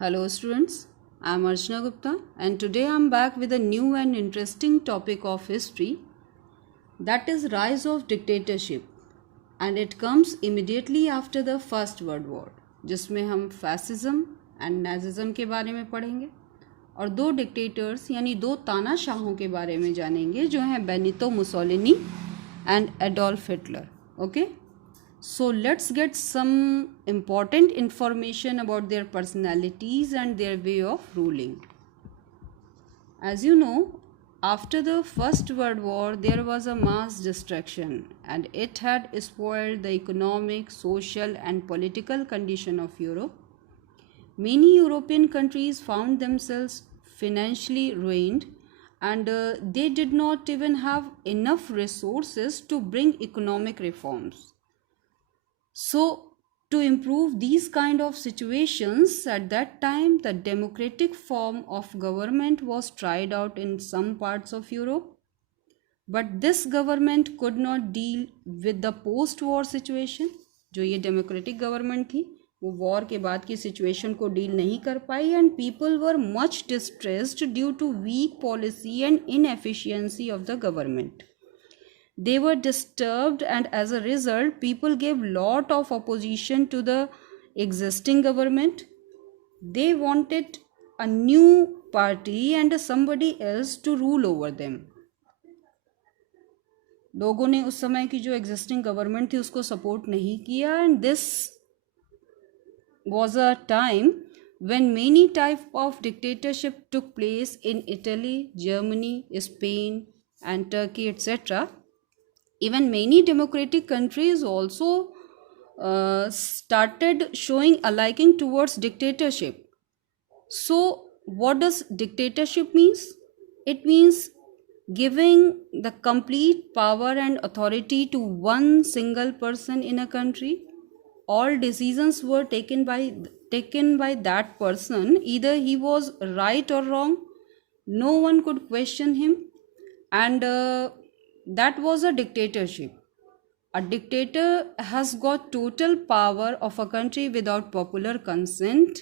Hello, students. I'm Archana Gupta, and today I'm back with a new and interesting topic of history, that is rise of dictatorship, and it comes immediately after the First World War, जिसमें हम fascism and Nazism के बारे में पढ़ेंगे और दो dictators यानी दो तानाशाहों के बारे में जानेंगे जो हैं Benito Mussolini and Adolf Hitler. Okay, so let's get some important information about their personalities and their way of ruling. As you know, after the First World War, there was a mass destruction and it had spoiled the economic, social, and political condition of Europe. Many European countries found themselves financially ruined and they did not even have enough resources to bring economic reforms. So, to improve these kind of situations, at that time, the democratic form of government was tried out in some parts of Europe. But this government could not deal with the post-war situation. जो ये democratic government थी, वो war के बाद की situation को deal नहीं कर पाई and people were much distressed due to weak policy and inefficiency of the government. They were disturbed and as a result people gave lot of opposition to the existing government. They wanted a new party and somebody else to rule over them. लोगों ने उस समय की जो existing government थी उसको support नहीं किया and this was a time when many type of dictatorship took place in Italy, Germany, Spain and Turkey, etc. Even many democratic countries also started showing a liking towards dictatorship. So what does dictatorship means? It means giving the complete power and authority to one single person in a country. All decisions were taken by that person, either he was right or wrong. No one could question him, and that was a dictatorship. A dictator has got total power of a country without popular consent,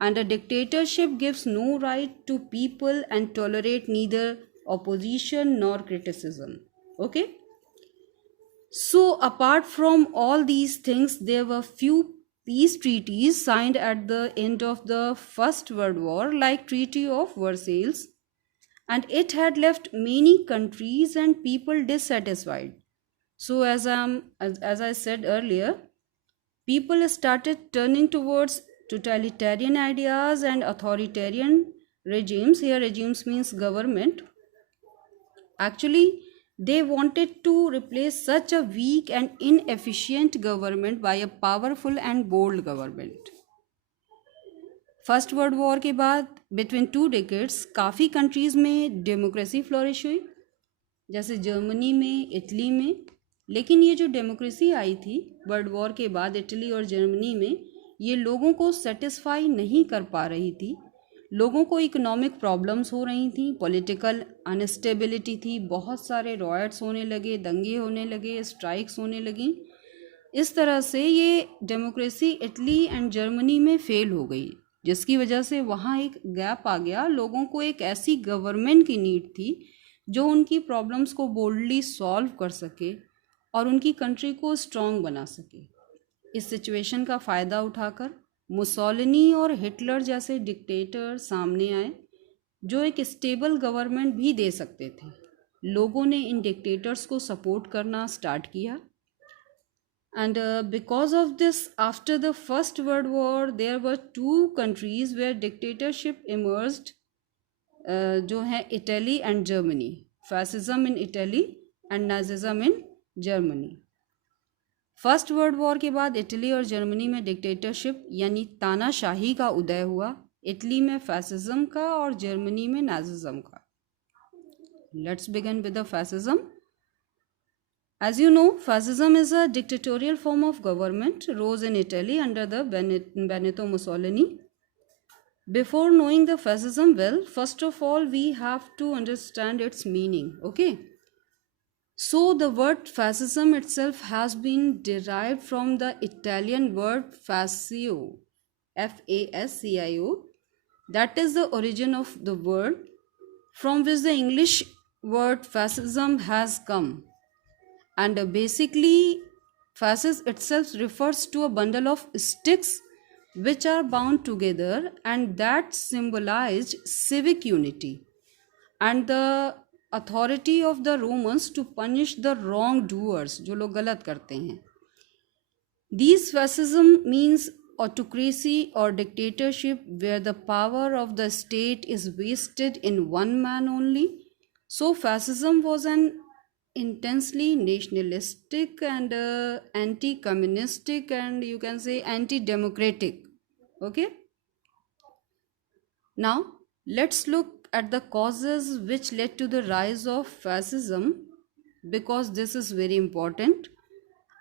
and a dictatorship gives no right to people and tolerate neither opposition nor criticism. Okay, so apart from all these things, there were few peace treaties signed at the end of the First World War, like Treaty of Versailles, and it had left many countries and people dissatisfied. So as I said earlier, people started turning towards totalitarian ideas and authoritarian regimes. Here regimes means government. Actually, they wanted to replace such a weak and inefficient government by a powerful and bold government. First world war के बाद between 2 decades काफ़ी countries में democracy flourish हुई, जैसे Germany में, Italy में. लेकिन ये जो डेमोक्रेसी आई थी वर्ल्ड वॉर के बाद इटली और जर्मनी में, ये लोगों को सेटिस्फाई नहीं कर पा रही थी. लोगों को इकोनॉमिक प्रॉब्लम्स हो रही थी, पॉलिटिकल अनस्टेबिलिटी थी, बहुत सारे रॉयट्स होने लगे, दंगे होने लगे, स्ट्राइक्स होने लगी. इस तरह से ये डेमोक्रेसी इटली एंड जर्मनी में फेल हो गई, जिसकी वजह से वहाँ एक गैप आ गया. लोगों को एक ऐसी गवर्नमेंट की नीड थी जो उनकी प्रॉब्लम्स को बोल्डली सॉल्व कर सके और उनकी कंट्री को स्ट्रॉन्ग बना सके. इस सिचुएशन का फ़ायदा उठाकर मुसोलिनी और हिटलर जैसे डिक्टेटर सामने आए जो एक स्टेबल गवर्नमेंट भी दे सकते थे. लोगों ने इन डिक्टेटर्स को सपोर्ट करना स्टार्ट किया. And because of this, after the First World War, there were 2 countries where dictatorship emerged, जो है Italy and Germany. Fascism in Italy and Nazism in Germany. First world war के बाद Italy और Germany में dictatorship यानी तानाशाही का उदय हुआ. इटली में फैसिज्म का और जर्मनी में नाजिज्म का. Let's begin with the fascism. As you know, fascism is a dictatorial form of government, rose in Italy under the Benito Mussolini. Before knowing the fascism well, first of all, we have to understand its meaning, okay? So, the word fascism itself has been derived from the Italian word fascio, F-A-S-C-I-O, That is the origin of the word from which the English word fascism has come. And basically, fascist itself refers to a bundle of sticks which are bound together and that symbolized civic unity and the authority of the Romans to punish the wrongdoers, जो लोग गलत करते हैं. These fascism means autocracy or dictatorship where the power of the state is vested in one man only. So fascism was an intensely nationalistic and anti-communistic and you can say anti-democratic. Okay. Now let's look at the causes which led to the rise of fascism because this is very important.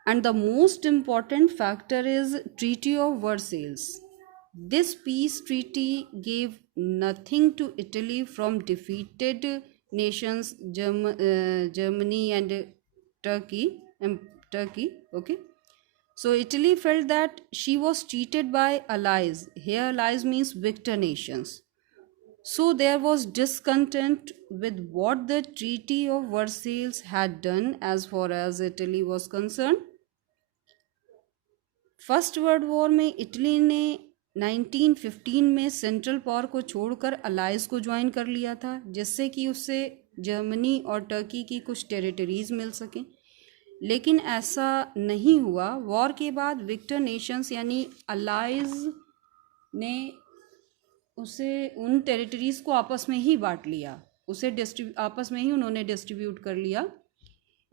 And the most important factor is Treaty of Versailles. This peace treaty gave nothing to Italy from defeated nations Germany and Turkey. Turkey, okay. So Italy felt that she was cheated by allies. Here, allies means victor nations. So there was discontent with what the Treaty of Versailles had done as far as Italy was concerned. First world war में Italy ने 1915 में central power को छोड़कर allies को join कर लिया था जिससे कि उससे जर्मनी और टर्की की कुछ टेरिटरीज मिल सकें. लेकिन ऐसा नहीं हुआ. वॉर के बाद विक्टर नेशंस यानी अलाइज ने उसे उन टेरिटरीज को आपस में ही बांट लिया. उसे आपस में ही उन्होंने डिस्ट्रीब्यूट कर लिया.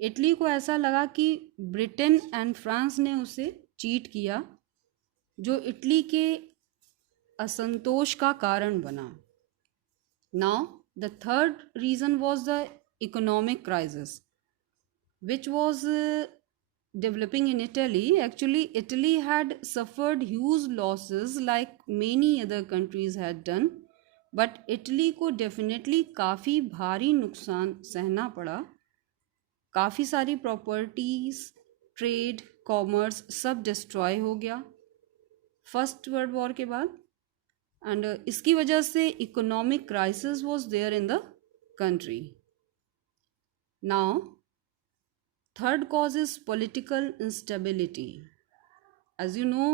इटली को ऐसा लगा कि ब्रिटेन एंड फ्रांस ने उसे चीट किया जो इटली के असंतोष का कारण बना. Now the third reason was the economic crisis which was developing in Italy. Actually, Italy had suffered huge losses like many other countries had done, but Italy को definitely काफ़ी भारी नुकसान सहना पड़ा. काफ़ी सारी प्रॉपर्टीज, ट्रेड, कॉमर्स सब destroy हो गया फर्स्ट वर्ल्ड वॉर के बाद. एंड इसकी वजह से economic crisis was there in the country. Now third cause is political instability. As you know,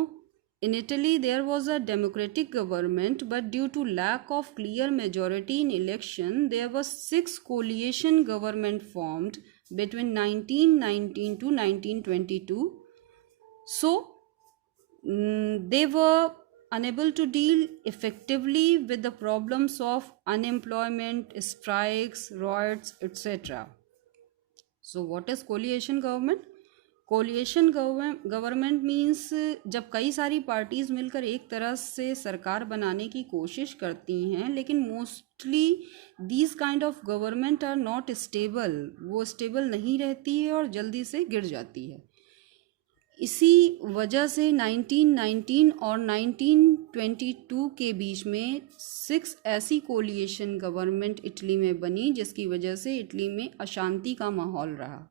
in Italy there was a democratic government, but due to lack of clear majority in election there was 6 coalition government formed between 1919 to 1922. So they were unable to deal effectively with the problems of unemployment, strikes, riots, etc. So what is coalition government? Coalition government means जब कई सारी parties मिलकर एक तरह से सरकार बनाने की कोशिश करती हैं, लेकिन mostly these kind of government are not stable. वो स्टेबल नहीं रहती है और जल्दी से गिर जाती है. इसी वजह से 1919 और 1922 के बीच में 6 ऐसी कोलिएशन गवर्नमेंट इटली में बनी जिसकी वजह से इटली में अशांति का माहौल रहा.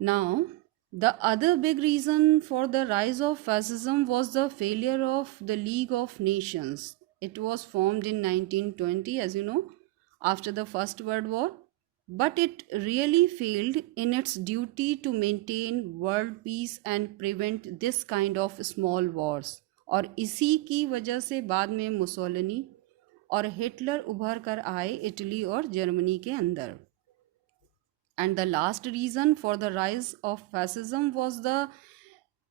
Now, the other big reason for the rise of fascism was the failure of the League of Nations. It was formed in 1920, as you know, after the First World War, but it really failed in its duty to maintain world peace and prevent this kind of small wars. और इसी की वजह से बाद में Mussolini और Hitler उभर कर आए इटली और जर्मनी के अंदर. And the last reason for the rise of fascism was the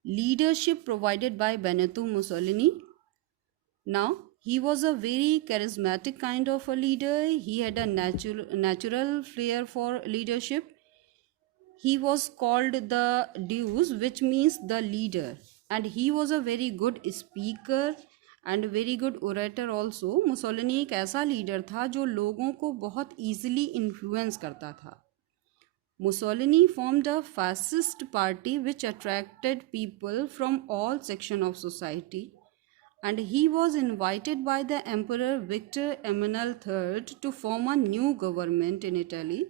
leadership provided by Benito Mussolini. Now, he was a very charismatic kind of a leader. He had a natural flair for leadership. He was called the Deus, which means the leader. And he was a very good speaker and very good orator also. Mussolini एक ऐसा leader था जो लोगों को बहुत easily influence करता था. Mussolini formed a fascist party which attracted people from all sections of society, and he was invited by the Emperor Victor Emmanuel III to form a new government in Italy.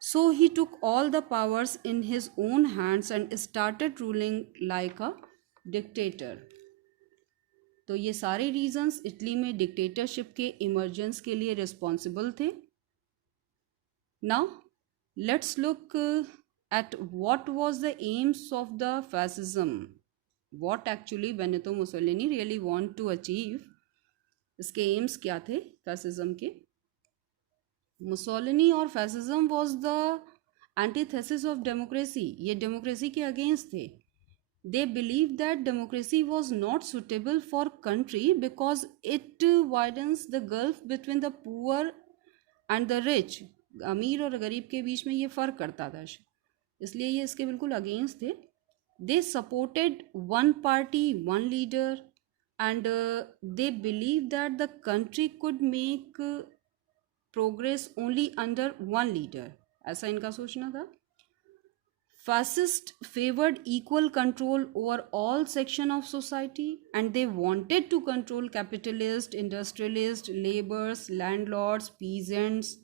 So he took all the powers in his own hands and started ruling like a dictator. तो ये सारे reasons Italy में dictatorship के emergence के लिए responsible थे. Now let's look at what was the aims of the fascism, what actually Benito Mussolini really want to achieve. इसके AIIMS क्या थे फैसिज्म के. मुसोलिनी और fascism was the antithesis of democracy. ये डेमोक्रेसी के अगेंस्ट थे. They believed that democracy was not suitable for country because it widens the gulf between the poor and the rich. अमीर और गरीब के बीच में ये फ़र्क करता था, इसलिए ये इसके बिल्कुल अगेंस्ट थे. They supported one party, one leader, and they believed that the country could make progress only under one leader. ऐसा इनका सोचना था. Fascists favored equal control over all sections of society, and they wanted to control capitalists, industrialists, laborers, landlords, peasants,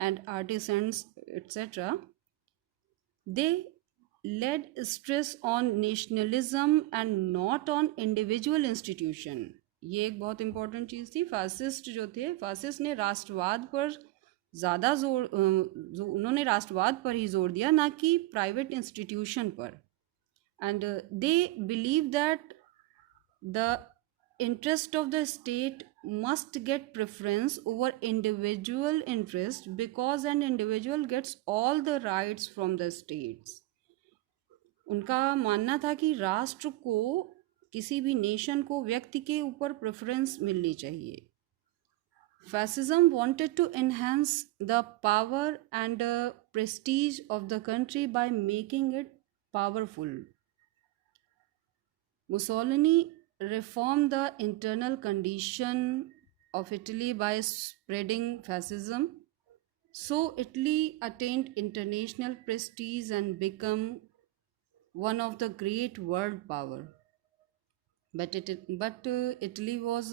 and artisans, etc. They laid stress on nationalism and not on individual institution. ये एक बहुत important चीज़ थी. Fascist जो थे, fascist ने राष्ट्रवाद पर ज़्यादा उन्होंने राष्ट्रवाद पर ही जोर दिया, ना कि प्राइवेट इंस्टीट्यूशन पर. And they believe that the interest of the state must get preference over individual interest because an individual gets all the rights from the states. उनका मानना था कि राष्ट्र को, किसी भी नेशन को व्यक्ति के ऊपर प्रेफरेंस मिलनी चाहिए. Fascism wanted to enhance the power and prestige of the country by making it powerful. Mussolini reformed the internal condition of Italy by spreading fascism. So Italy attained international prestige and became one of the great world power. But Italy was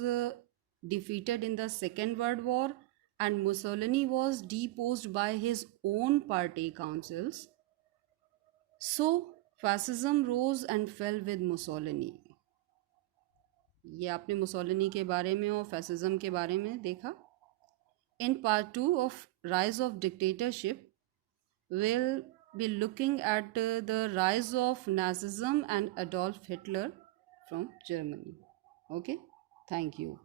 defeated in the Second World War, and Mussolini was deposed by his own party councils. So fascism rose and fell with Mussolini. ये आपने Mussolini के बारे में और fascism के बारे में देखा. In part 2 of Rise of Dictatorship, we'll be looking at the rise of Nazism and Adolf Hitler from Germany. Okay, thank you.